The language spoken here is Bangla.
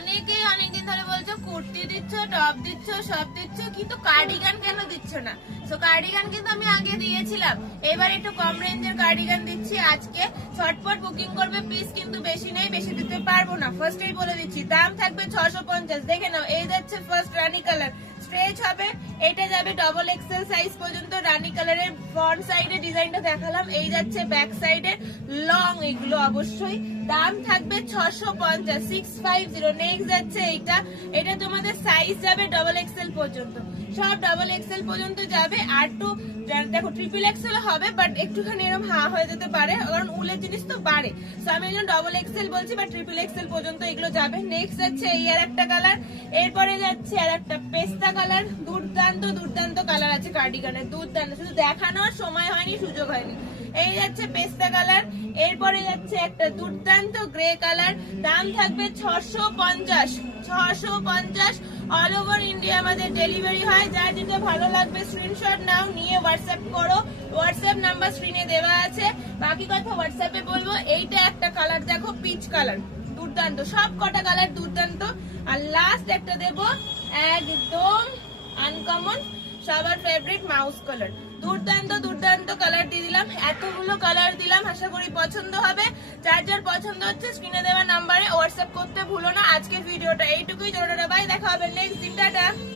অনেকেই অনেকদিন ধরে বলছো কুর্তি দিচ্ছ, টপ দিচ্ছ, সব দিচ্ছ, কিন্তু কার্ডিগান কেন দিচ্ছ না? তো কার্ডিগান কিন্তু আমি আগে দিয়েছিলাম, এবার একটু কম রেঞ্জের কার্ডিগান দিচ্ছি। আজকে ঝটপট বুকিং করবে, পিস কিন্তু বেশি নেই, বেশি দিতে পারবো না, ফার্স্টেই বলে দিচ্ছি। দাম থাকবে 650। দেখে নাও, এই যাচ্ছে ফার্স্ট রানী কালার, স্ট্রেচ হবে, এটা যাবে ডবল এক্সেল সাইজ পর্যন্ত। রানী কালারের ফ্রন্ট সাইডে ডিজাইনটা দেখালাম, এই যাচ্ছে ব্যাক সাইডে লং, এগুলো অবশ্যই দাম থাকবে 650, 650। নেক্সট যাচ্ছে এইটা, এটা তোমাদের সাইজ যাবে ডবল এক্সেল পর্যন্ত, সব ডবল এক্সেল পর্যন্ত যাবে। আর টু দেখো ট্রিপল এক্সেল হবে, বাট একটুখানি এরকম হয়ে যেতে পারে, কারণ উলের জিনিস তো বাড়ে। সো আমি ডবল এক্সেল বলছি, বা ট্রিপল এক্সেল পর্যন্ত এগুলো যাবে। নেক্সট যাচ্ছে এই আর একটা কালার, এরপরে যাচ্ছে আর একটা পেস্তা কালার। দুর্দান্ত দুর্দান্ত কালার আছে কার্ডিগানের, দুর্দান্ত, শুধু দেখানোর সময় হয়নি, সুযোগ হয়নি। এই যাচ্ছে পেস্তা কালার, এরপরে যাচ্ছে একটা দুর্দান্ত গ্রে কালার। দাম থাকবে 650, 650। অল ওভার ইন্ডিয়া আমাদের ডেলিভারি হয়। যার যেটা ভালো লাগবে স্ক্রিনশট নাও, নিয়ে হোয়াটসঅ্যাপ করো, হোয়াটসঅ্যাপ নাম্বার স্ক্রিনে দেওয়া আছে। বাকি কথা হোয়াটসঅ্যাপে বলবো। এইটা একটা কালার দেখো, পিচ কালার, দুর্দান্ত, সব কটা কালার দুর্দান্ত। আর লাস্ট একটা দেবো একদম আনকমন, সবার ফেভারিট মাউস কালার, দুর্দান্ত দুর্দান্ত কালার দিয়ে দিলাম। এতগুলো কালার দিলাম, আশা করি পছন্দ হবে। যার যার পছন্দ হচ্ছে স্ক্রিনে দেওয়া নাম্বারে হোয়াটসঅ্যাপ করতে ভুলো না। আজকের ভিডিওটা এইটুকুই, চলো বাই, দেখা হবে নেক্সট দিন, টাটা।